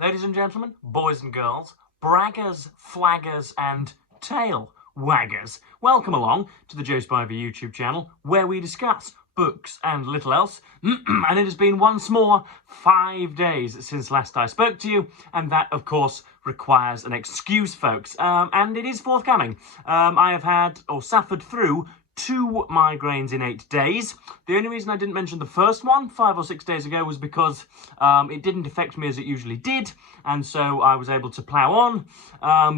Ladies and gentlemen, boys and girls, braggers, flaggers and tail waggers, welcome along to the Joe Spivey YouTube channel where we discuss books and little else. And it has been once more 5 days since last I spoke to you, and that of course requires an excuse, folks, and it is forthcoming. I have had or suffered through 2 migraines in 8 days. The only reason I didn't mention the first one 5 or 6 days ago was because it didn't affect me as it usually did, and so I was able to plough on.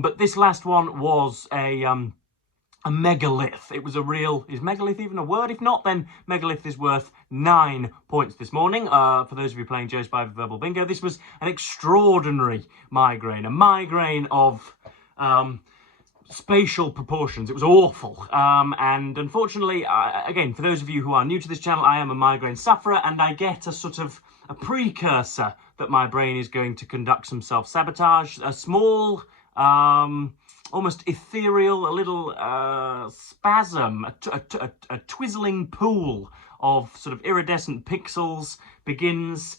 But this last one was a megalith. It was a real... Is megalith even a word? If not, then megalith is worth 9 points this morning. For those of you playing Joe Spivey Verbal Bingo, this was an extraordinary migraine. A migraine of... spatial proportions. It was awful, and unfortunately, again, for those of you who are new to this channel, I am a migraine sufferer, and I get a sort of a precursor that my brain is going to conduct some self-sabotage, a small, almost ethereal, a little spasm, a twizzling pool of sort of iridescent pixels begins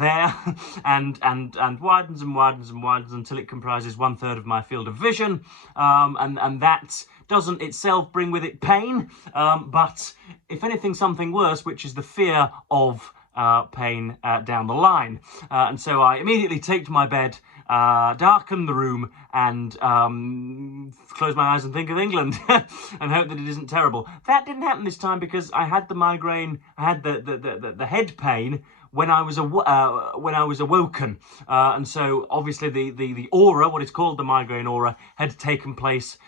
there and widens and widens and widens until it comprises 1/3 of my field of vision, and that doesn't itself bring with it pain, but if anything, something worse, which is the fear of pain down the line. And so I immediately take to my bed, darken the room, and close my eyes and think of England and hope that it isn't terrible. That didn't happen this time because I had the migraine, I had the head pain when I was awoken, and so obviously the aura, what is called the migraine aura, had taken place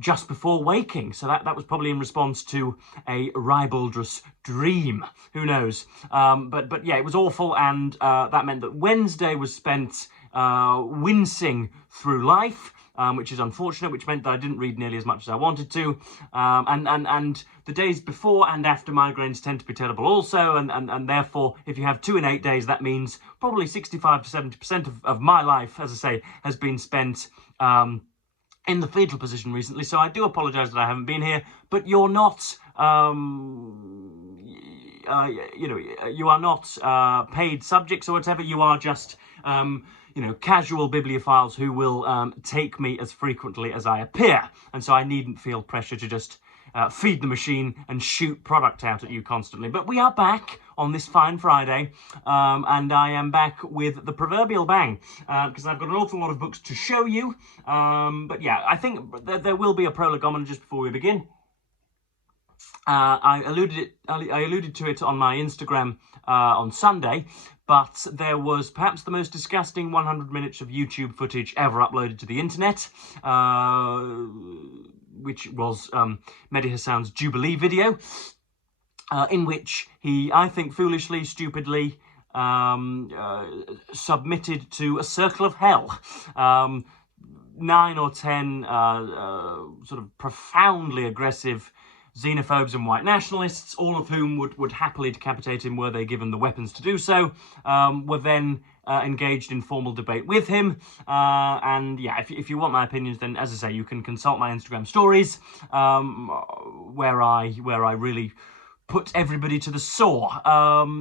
just before waking. So that was probably in response to a ribaldrous dream. Who knows? But yeah, it was awful, and that meant that Wednesday was spent wincing through life, which is unfortunate, which meant that I didn't read nearly as much as I wanted to. And the days before and after migraines tend to be terrible also, and therefore, if you have 2 in 8 days, that means probably 65 to 70% of my life, as I say, has been spent in the fetal position recently. So I do apologise that I haven't been here, but you're not... you are not paid subjects or whatever. You are just, casual bibliophiles who will take me as frequently as I appear. And so I needn't feel pressure to just feed the machine and shoot product out at you constantly. But we are back on this fine Friday, and I am back with the proverbial bang, because I've got an awful lot of books to show you. But yeah, I think there will be a prolegomena just before we begin. I alluded to it on my Instagram on Sunday, but there was perhaps the most disgusting 100 minutes of YouTube footage ever uploaded to the internet, which was Mehdi Hassan's Jubilee video, in which he, I think, foolishly, stupidly, submitted to a circle of hell. 9 or 10 sort of profoundly aggressive xenophobes and white nationalists, all of whom would happily decapitate him were they given the weapons to do so, were then engaged in formal debate with him. And yeah, if you want my opinions, then as I say, you can consult my Instagram stories, where I really put everybody to the saw.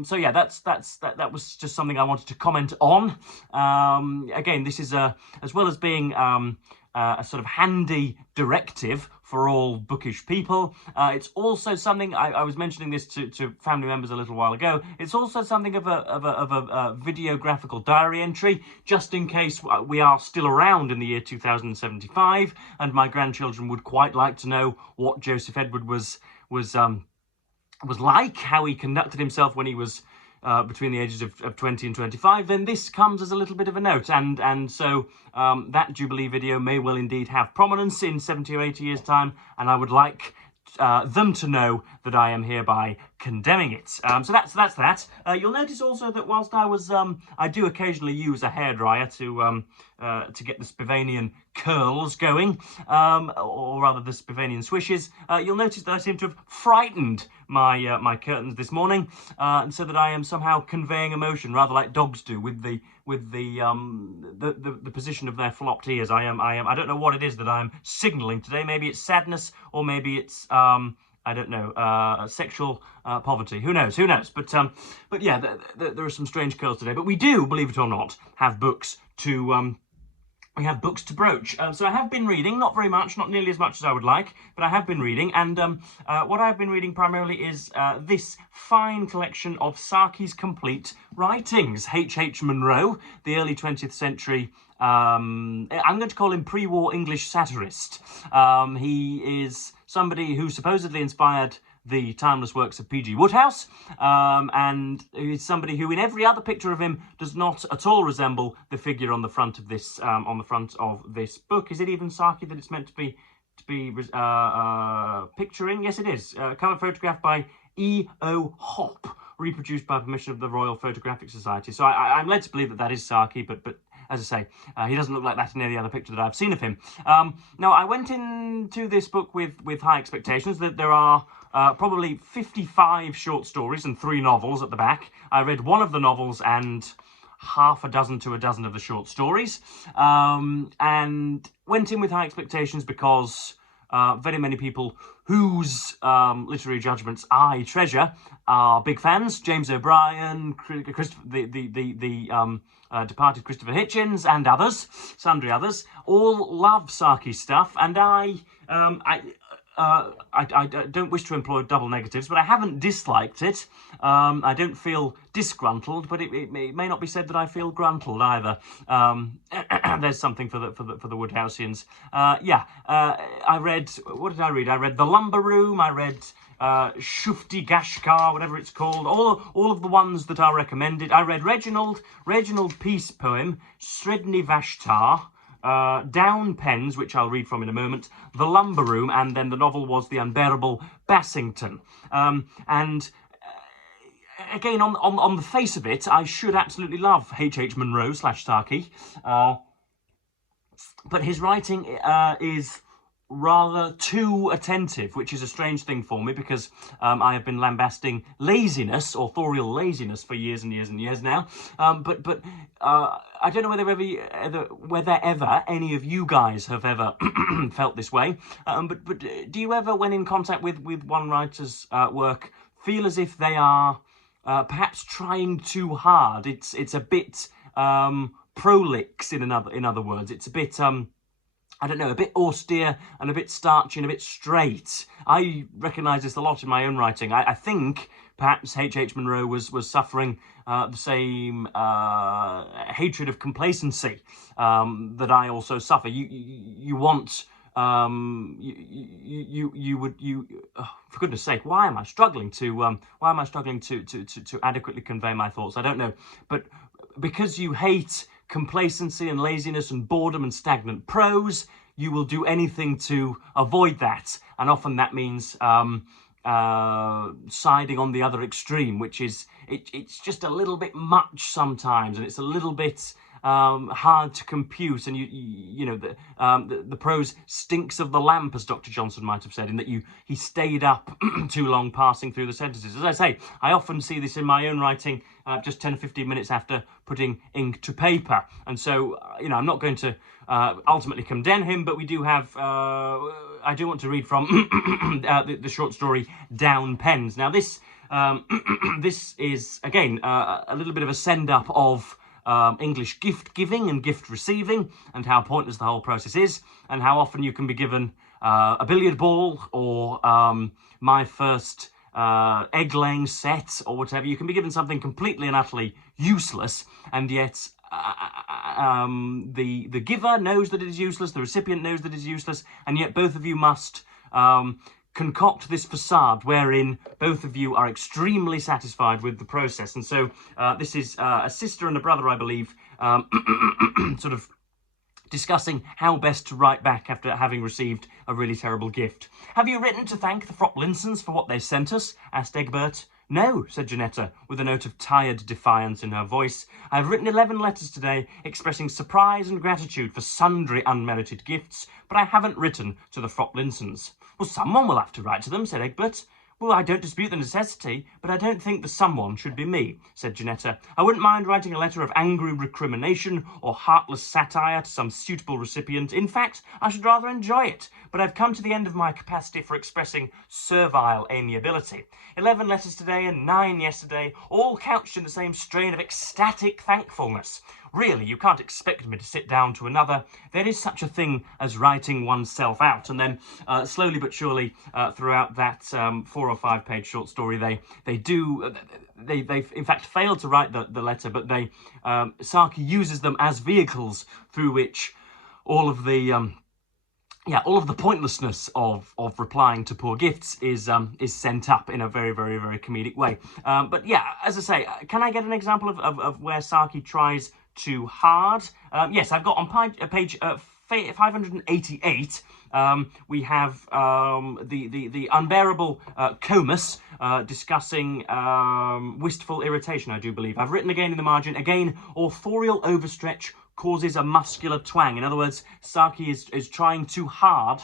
So yeah, that was just something I wanted to comment on. Again, this is as well as being a sort of handy directive for all bookish people, it's also something, I was mentioning this to family members a little while ago, it's also something of a videographical diary entry, just in case we are still around in the year 2075, and my grandchildren would quite like to know what Joseph Edward was like, how he conducted himself when he was between the ages of 20 and 25, then this comes as a little bit of a note, and so that Jubilee video may well indeed have prominence in 70 or 80 years' time, and I would like them to know that I am hereby condemning it. So that's that. You'll notice also that whilst I do occasionally use a hairdryer to get the Spivanian curls going, or rather the Spivanian swishes, you'll notice that I seem to have frightened my curtains this morning, and so that I am somehow conveying emotion, rather like dogs do with the position of their flopped ears. I don't know what it is that I'm signalling today. Maybe it's sadness, or maybe it's I don't know, sexual poverty. Who knows? Who knows? But yeah, there are some strange curls today. But we do, believe it or not, have books to we have books to broach. So I have been reading, not very much, not nearly as much as I would like, but I have been reading. And what I've been reading primarily is this fine collection of Saki's complete writings. H. Munro, the early 20th century, I'm going to call him pre-war English satirist. He is somebody who supposedly inspired the timeless works of P.G. Wodehouse, and he's somebody who, in every other picture of him, does not at all resemble the figure on the front of this book. Is it even Saki that it's meant to be picturing? Yes, it is. Cover photographed by E.O. Hopp, reproduced by permission of the Royal Photographic Society. So I'm led to believe that that is Saki, but as I say, he doesn't look like that in any other picture that I've seen of him. Now, I went into this book with high expectations. That there are probably 55 short stories and 3 novels at the back. I read one of the novels and half a dozen to a dozen of the short stories, and went in with high expectations because very many people whose literary judgments I treasure are big fans. James O'Brien, the departed Christopher Hitchens, and others, sundry others, all love Saki stuff, and I don't wish to employ double negatives, but I haven't disliked it. I don't feel disgruntled, but it may not be said that I feel gruntled either. There's something for the Woodhouseians. I read, what did I read? I read The Lumber Room. I read Shufti Gashkar, whatever it's called. All of the ones that are recommended. I read Reginald Peace poem, Sredni Vashtar. Down Pens, which I'll read from in a moment, The Lumber Room, and then the novel was The Unbearable Bassington. Again, on the face of it, I should absolutely love H. Munro / Saki, but his writing is rather too attentive, which is a strange thing for me because I have been lambasting laziness, authorial laziness, for years and years and years now. But I don't know whether ever any of you guys have ever felt this way. But do you ever, when in contact with one writer's work, feel as if they are perhaps trying too hard? It's a bit prolix, in other words. It's a bit I don't know, a bit austere and a bit starchy and a bit straight. I recognise this a lot in my own writing. I think perhaps H. Munro was suffering the same hatred of complacency that I also suffer. You want for goodness sake, why am I struggling to adequately convey my thoughts? I don't know, but because you hate complacency and laziness and boredom and stagnant prose, you will do anything to avoid that, and often that means siding on the other extreme, which is it's just a little bit much sometimes, and it's a little bit hard to compute, and you know the prose stinks of the lamp, as Dr. Johnson might have said, in that he stayed up too long passing through the sentences. As I say, I often see this in my own writing just 10 or 15 minutes after putting ink to paper, and so I'm not going to ultimately condemn him, but we do have I do want to read from the short story Down Pens. Now this this is again a little bit of a send-up of English gift giving and gift receiving, and how pointless the whole process is, and how often you can be given a billiard ball or my first egg laying set or whatever. You can be given something completely and utterly useless, and yet the giver knows that it is useless, the recipient knows that it is useless, and yet both of you must concoct this facade wherein both of you are extremely satisfied with the process. And so this is a sister and a brother, I believe, sort of discussing how best to write back after having received a really terrible gift. "Have you written to thank the Froplinsons for what they sent us?" asked Egbert. "No," said Janetta, with a note of tired defiance in her voice. "I have written 11 letters today, expressing surprise and gratitude for sundry unmerited gifts, but I haven't written to the Froplinsons." "Well, someone will have to write to them," said Egbert. "Well, I don't dispute the necessity, but I don't think the someone should be me," said Ginetta. "I wouldn't mind writing a letter of angry recrimination or heartless satire to some suitable recipient. In fact, I should rather enjoy it, but I've come to the end of my capacity for expressing servile amiability. 11 letters today and 9 yesterday, all couched in the same strain of ecstatic thankfulness. Really, you can't expect me to sit down to another. There is such a thing as writing oneself out." And then slowly but surely throughout that 4 or 5 page short story, they've in fact failed to write the letter, but Saki uses them as vehicles through which all of the pointlessness of replying to poor gifts is sent up in a very, very, very comedic way. But yeah, as I say, can I get an example of where Saki tries too hard? Yes, I've got on page 588. We have the unbearable Comus discussing wistful irritation, I do believe. I've written again in the margin, again, authorial overstretch causes a muscular twang. In other words, Saki is trying too hard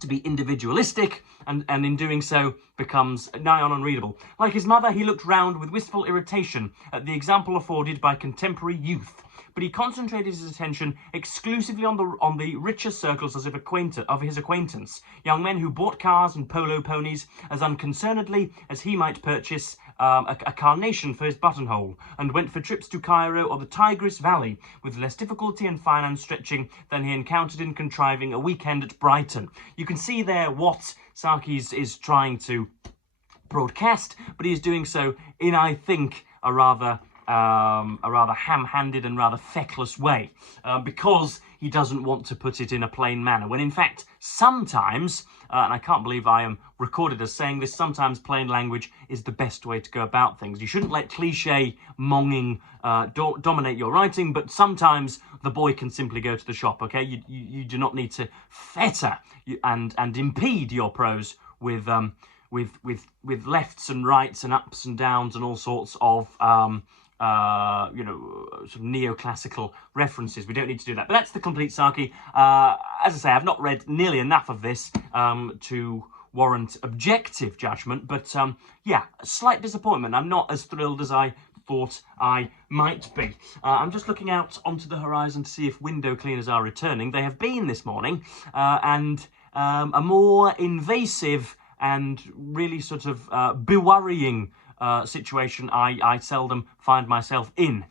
to be individualistic, and in doing so becomes nigh on unreadable. Like his mother, he looked round with wistful irritation at the example afforded by contemporary youth, but he concentrated his attention exclusively on the richer circles of his acquaintance, young men who bought cars and polo ponies as unconcernedly as he might purchase a carnation for his buttonhole, and went for trips to Cairo or the Tigris Valley with less difficulty and finance stretching than he encountered in contriving a weekend at Brighton. You can see there what Saki is trying to broadcast, but he is doing so in, I think, a rather ham-handed and rather feckless way, because he doesn't want to put it in a plain manner, when in fact sometimes, and I can't believe I am recorded as saying this, sometimes plain language is the best way to go about things. You shouldn't let cliche monging dominate your writing, but sometimes the boy can simply go to the shop, okay? You do not need to fetter and impede your prose with lefts and rights and ups and downs and all sorts of sort of neoclassical references. We don't need to do that. But that's the complete Saki. As I say, I've not read nearly enough of this to warrant objective judgment, but yeah, a slight disappointment. I'm not as thrilled as I thought I might be. I'm just looking out onto the horizon to see if window cleaners are returning. They have been this morning, and a more invasive and really sort of beworrying situation I seldom find myself in.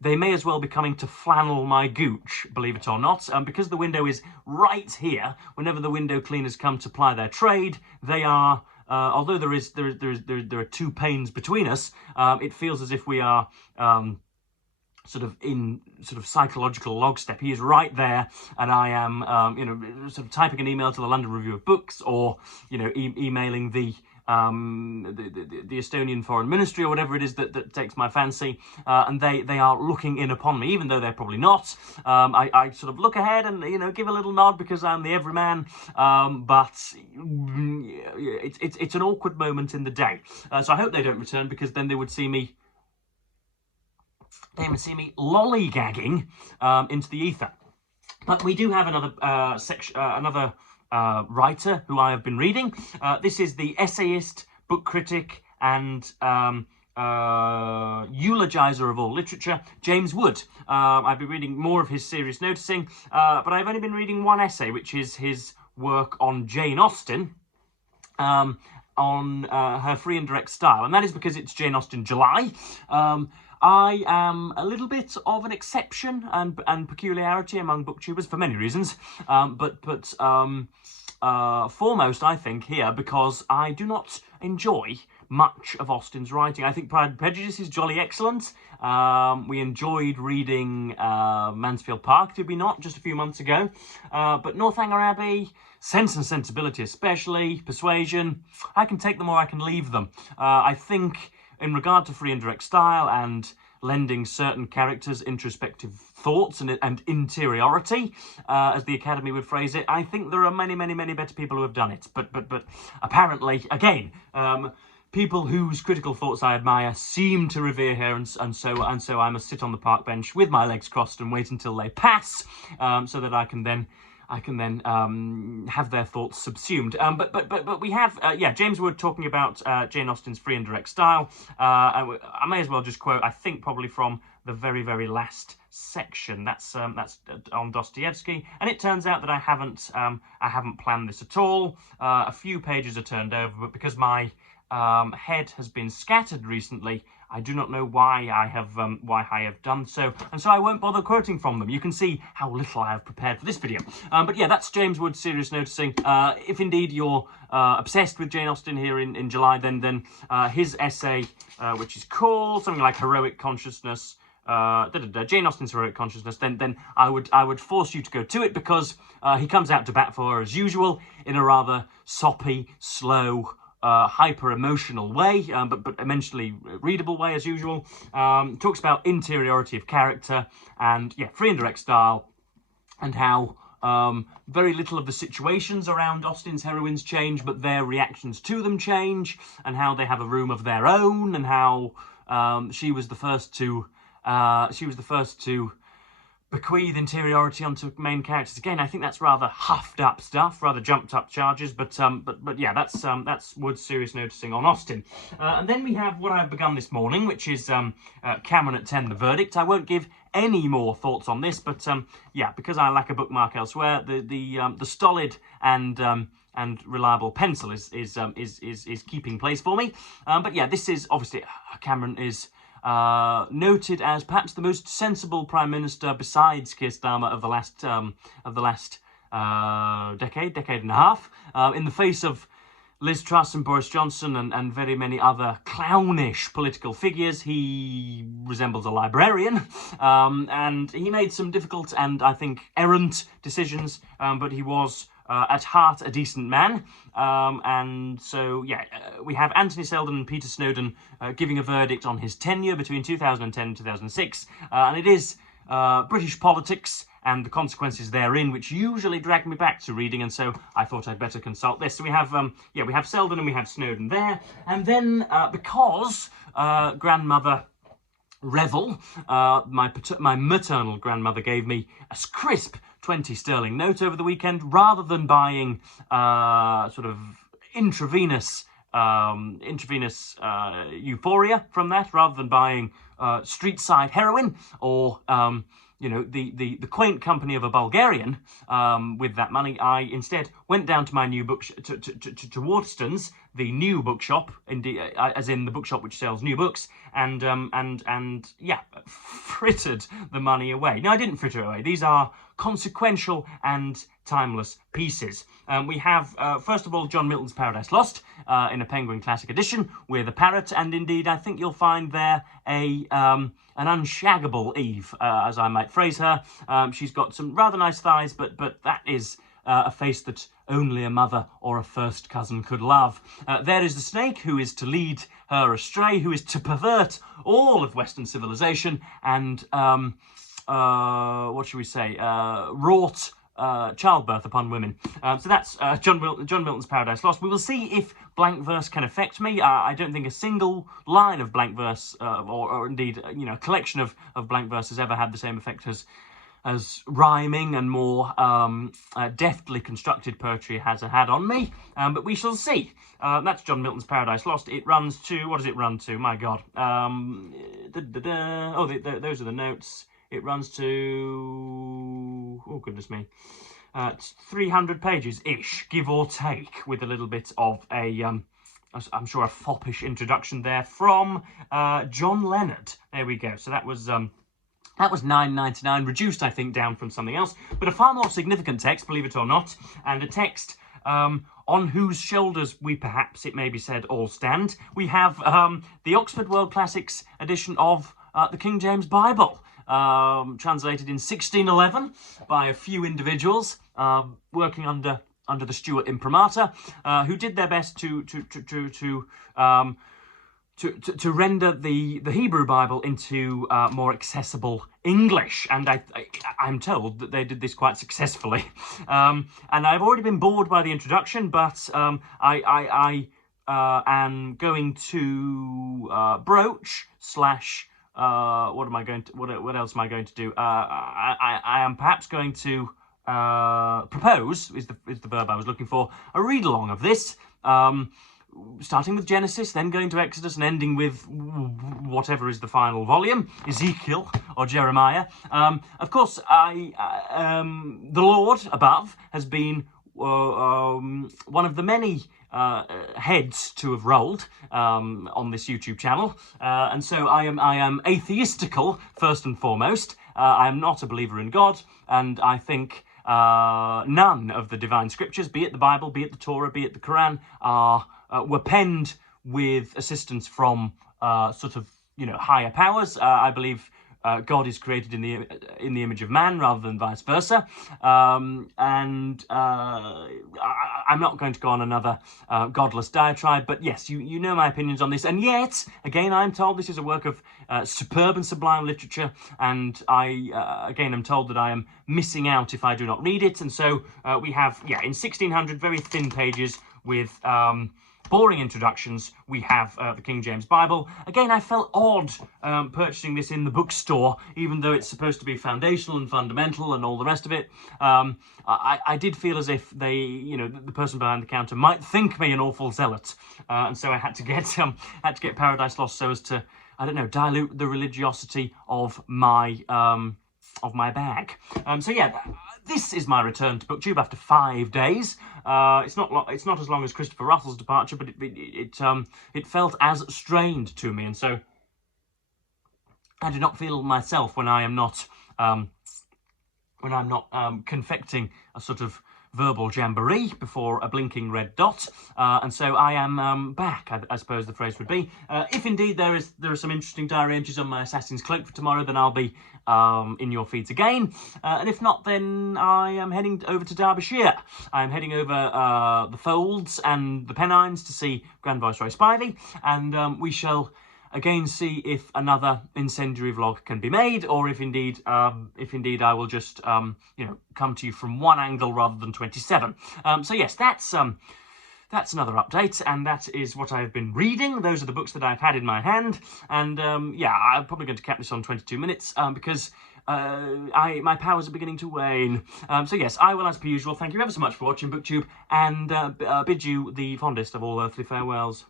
They may as well be coming to flannel my gooch, believe it or not, because the window is right here. Whenever the window cleaners come to ply their trade, they are, although there are 2 panes between us, it feels as if we are sort of psychological lockstep. He is right there, and I am, sort of typing an email to the London Review of Books, or emailing the Estonian Foreign Ministry or whatever it is that takes my fancy, and they are looking in upon me, even though they're probably not. I sort of look ahead and give a little nod because I'm the everyman, but it's an awkward moment in the day. So I hope they don't return, because then they would see me. They would see me lollygagging into the ether. But we do have another writer who I have been reading. This is the essayist, book critic, and eulogizer of all literature, James Wood. I've been reading more of his serious noticing, but I've only been reading one essay, which is his work on Jane Austen, on her free and direct style, and that is because it's Jane Austen July. I am a little bit of an exception and peculiarity among booktubers for many reasons, but foremost, I think, here, because I do not enjoy much of Austen's writing. I think Pride and Prejudice is jolly excellent. We enjoyed reading Mansfield Park, did we not, just a few months ago? But Northanger Abbey, Sense and Sensibility especially, Persuasion, I can take them or I can leave them. I think in regard to free and direct style and lending certain characters introspective thoughts and interiority, as the Academy would phrase it, I think there are many, many, many better people who have done it. But apparently, again, people whose critical thoughts I admire seem to revere her, and so I must sit on the park bench with my legs crossed and wait until they pass, so that I can then I can then have their thoughts subsumed. But we have, James Wood talking about Jane Austen's free and direct style. I may as well just quote, I think probably from the very, very last section. That's on Dostoevsky, and it turns out that I haven't planned this at all. A few pages are turned over, but because my head has been scattered recently, I do not know why I have done so, and so I won't bother quoting from them. You can see how little I have prepared for this video. But yeah, that's James Wood's Serious Noticing. If indeed you're obsessed with Jane Austen here in July, then his essay, which is called something like Heroic Consciousness, Jane Austen's Heroic Consciousness, then I would force you to go to it, because he comes out to bat for her as usual in a rather soppy, slow, hyper-emotional way, but immensely readable way as usual. Talks about interiority of character and, yeah, free and direct style, and how very little of the situations around Austen's heroines change, but their reactions to them change, and how they have a room of their own, and how she was the first to bequeath interiority onto main characters. Again, I think that's rather huffed up stuff, rather jumped up charges, but yeah, that's Wood's Serious Noticing on Austen. And then we have what I've begun this morning, which is Cameron at 10, The Verdict. I won't give any more thoughts on this, but yeah, because I lack a bookmark elsewhere, the stolid and reliable pencil is keeping place for me. But yeah, this is obviously Cameron is noted as perhaps the most sensible Prime Minister besides Keir Starmer of the last decade and a half, in the face of Liz Truss and Boris Johnson and very many other clownish political figures. He resembles a librarian, and he made some difficult and, I think, errant decisions, but he was at heart a decent man. And so, yeah, we have Anthony Seldon and Peter Snowden giving a verdict on his tenure between 2010 and 2006, and it is British politics and the consequences therein which usually drag me back to reading, and so I thought I'd better consult this. So we have we have Seldon and we have Snowden there, and then because grandmother Revel, my maternal grandmother, gave me a crisp 20 sterling note over the weekend, rather than buying sort of intravenous euphoria from that, rather than buying street side heroin or the quaint company of a Bulgarian with that money. I instead went down to my new book to Waterstones, the new bookshop, indeed, as in the bookshop which sells new books, and yeah, frittered the money away. No, I didn't fritter it away. These are consequential and timeless pieces. We have, first of all, John Milton's Paradise Lost in a Penguin Classic Edition with a parrot, and indeed I think you'll find there an unshaggable Eve, as I might phrase her. She's got some rather nice thighs, but that is a face that only a mother or a first cousin could love. There is the snake, who is to lead her astray, who is to pervert all of Western civilization and what should we say, wrought childbirth upon women. So that's John Milton's Paradise Lost. We will see if blank verse can affect me. I don't think a single line of blank verse, or indeed, a collection of blank verse has ever had the same effect as rhyming and more deftly constructed poetry has had on me. But we shall see. That's John Milton's Paradise Lost. It runs to, what does it run to? My God. Those are the notes. It runs to, oh goodness me, 300 pages-ish, give or take, with a little bit of a, I'm sure, a foppish introduction there from John Leonard. There we go. So that was $9.99, reduced, I think, down from something else, but a far more significant text, believe it or not, and a text on whose shoulders we perhaps, it may be said, all stand. We have the Oxford World Classics edition of the King James Bible, translated in 1611 by a few individuals working under the Stuart imprimatur, who did their best to render the Hebrew Bible into more accessible English, and I'm told that they did this quite successfully. And I've already been bored by the introduction, but I am going to broach slash. What else am I going to do? I am perhaps going to propose, is the verb I was looking for, a read-along of this, starting with Genesis, then going to Exodus, and ending with whatever is the final volume, Ezekiel or Jeremiah. Of course, the Lord above has been one of the many heads to have rolled on this YouTube channel, and so I am atheistical first and foremost. I am not a believer in God, and I think none of the divine scriptures, be it the Bible, be it the Torah, be it the Quran, were penned with assistance from sort of, you know, higher powers. I believe God is created in the image of man rather than vice versa. I'm not going to go on another godless diatribe, but yes, you know my opinions on this. And yet, again, I'm told this is a work of superb and sublime literature, and I, again, am told that I am missing out if I do not read it. And so we have, in 1600, very thin pages with boring introductions, we have the King James Bible. Again, I felt odd purchasing this in the bookstore, even though it's supposed to be foundational and fundamental and all the rest of it. I did feel as if they, you know, the person behind the counter might think me an awful zealot, and so I had to get Paradise Lost so as to, I don't know, dilute the religiosity of my bag. So yeah, this is my return to BookTube after 5 days. It's not as long as Christopher Russell's departure, but it felt as strained to me, and so I do not feel myself when I'm not confecting a sort of verbal jamboree before a blinking red dot, and so I am back, I suppose the phrase would be. If indeed there are some interesting diary entries on my Assassin's Cloak for tomorrow, then I'll be in your feeds again, and if not, then I am heading over to Derbyshire. I'm heading over the Folds and the Pennines to see Grand Viceroy Spivey, and we shall again see if another incendiary vlog can be made, or if indeed I will just you know, come to you from one angle rather than 27. So yes, that's another update, and that is what I've been reading. Those are the books that I've had in my hand, and yeah, I'm probably going to cap this on 22 minutes because my powers are beginning to wane. So yes, I will, as per usual, thank you ever so much for watching BookTube, and bid you the fondest of all earthly farewells.